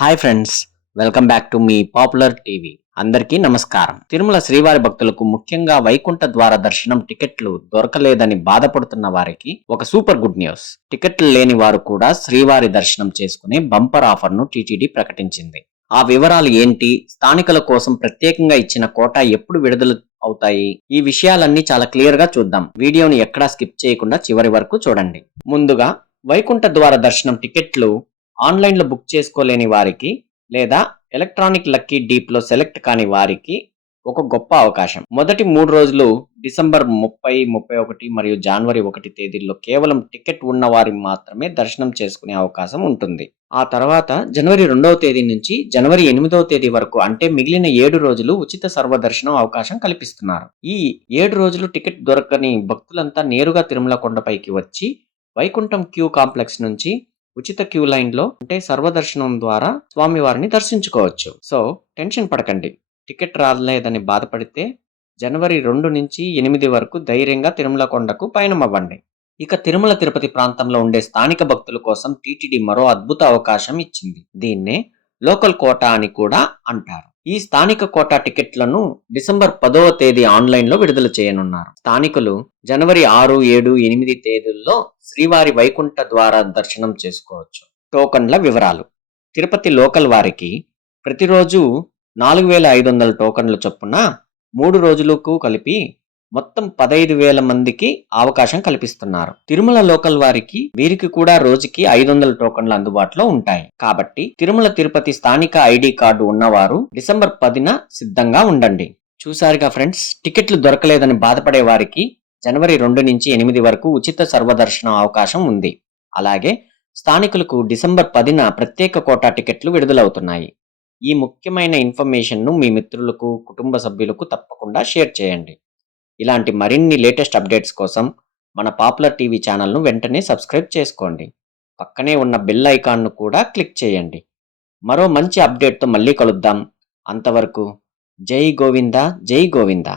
Hi friends, welcome back to me popular TV. అందరికీ నమస్కారం. తిరుమల శ్రీవారి భక్తులకు ముఖ్యంగా వైకుంఠ ద్వార దర్శనం టికెట్లు దొరకలేదని బాధపడుతున్న వారికి ఒక సూపర్ గుడ్ న్యూస్. టికెట్లు లేని వారు కూడా శ్రీవారి దర్శనం చేసుకునే బంపర్ ఆఫర్ను టీటీడీ ప్రకటించింది. ఆ వివరాలు ఏంటి, స్థానికుల కోసం ప్రత్యేకంగా ఇచ్చిన కోటా ఎప్పుడు విడుదల అవుతాయి, ఈ విషయాలన్నీ చాలా క్లియర్ గా చూద్దాం. వీడియోని ఎక్కడా స్కిప్ చేయకుండా చివరి వరకు చూడండి. ముందుగా వైకుంఠ ద్వార దర్శనం టికెట్లు ఆన్లైన్లో బుక్ చేసుకోలేని వారికి లేదా ఎలక్ట్రానిక్ లక్కీ డీప్ లో సెలెక్ట్ కాని వారికి ఒక గొప్ప అవకాశం. మొదటి 3 రోజులు డిసెంబర్ 30, 31 మరియు జనవరి 1 తేదీల్లో కేవలం టికెట్ ఉన్న వారికి మాత్రమే దర్శనం చేసుకునే అవకాశం ఉంటుంది. ఆ తర్వాత జనవరి 2వ తేదీ నుంచి జనవరి 8వ తేదీ వరకు, అంటే మిగిలిన 7 రోజులు ఉచిత సర్వదర్శనం అవకాశం కల్పిస్తున్నారు. ఈ 7 రోజులు టికెట్ దొరకని భక్తులంతా నేరుగా తిరుమల కొండపైకి వచ్చి వైకుంఠం క్యూ కాంప్లెక్స్ నుంచి ఉచిత క్యూ లైన్ లో అంటే సర్వదర్శనం ద్వారా స్వామివారిని దర్శించుకోవచ్చు. సో టెన్షన్ పడకండి. టికెట్ రాలేదని బాధపడితే జనవరి 2 నుంచి 8 వరకు ధైర్యంగా తిరుమల కొండకు పయనమవ్వండి. ఇక తిరుమల తిరుపతి ప్రాంతంలో ఉండే స్థానిక భక్తుల కోసం టీటీడీ మరో అద్భుత అవకాశం ఇచ్చింది. దీన్నే లోకల్ కోటా అని కూడా అంటారు. ఈ స్థానిక కోటా టికెట్లను డిసెంబర్ 10వ తేదీ ఆన్లైన్లో విడుదల చేయనున్నారు. స్థానికులు జనవరి 6, 7, 8 తేదీల్లో శ్రీవారి వైకుంఠ ద్వార దర్శనం చేసుకోవచ్చు. టోకన్ల వివరాలు: తిరుపతి లోకల్ వారికి ప్రతిరోజు 4,500 టోకన్ల చొప్పున 3 రోజులకు కలిపి మొత్తం 15,000 మందికి అవకాశం కల్పిస్తున్నారు. తిరుమల లోకల్ వారికి వీరికి కూడా రోజుకి 500 టోకన్లు అందుబాటులో ఉంటాయి. కాబట్టి తిరుమల తిరుపతి స్థానిక ఐడి కార్డు ఉన్నవారు డిసెంబర్ 10న సిద్ధంగా ఉండండి. చూసారుగా ఫ్రెండ్స్, టికెట్లు దొరకలేదని బాధపడే వారికి జనవరి 2 నుంచి 8 వరకు ఉచిత సర్వదర్శనం అవకాశం ఉంది. అలాగే స్థానికులకు డిసెంబర్ 10న ప్రత్యేక కోటా టికెట్లు విడుదలవుతున్నాయి. ఈ ముఖ్యమైన ఇన్ఫర్మేషన్ను మీ మిత్రులకు, కుటుంబ సభ్యులకు తప్పకుండా షేర్ చేయండి. ఇలాంటి మరిన్ని లేటెస్ట్ అప్డేట్స్ కోసం మన పాపులర్ టీవీ ఛానల్ను వెంటనే సబ్స్క్రైబ్ చేసుకోండి. పక్కనే ఉన్న బెల్ ఐకాన్ను కూడా క్లిక్ చేయండి. మరో మంచి అప్డేట్తో మళ్ళీ కలుద్దాం. అంతవరకు జై గోవింద, జై గోవింద.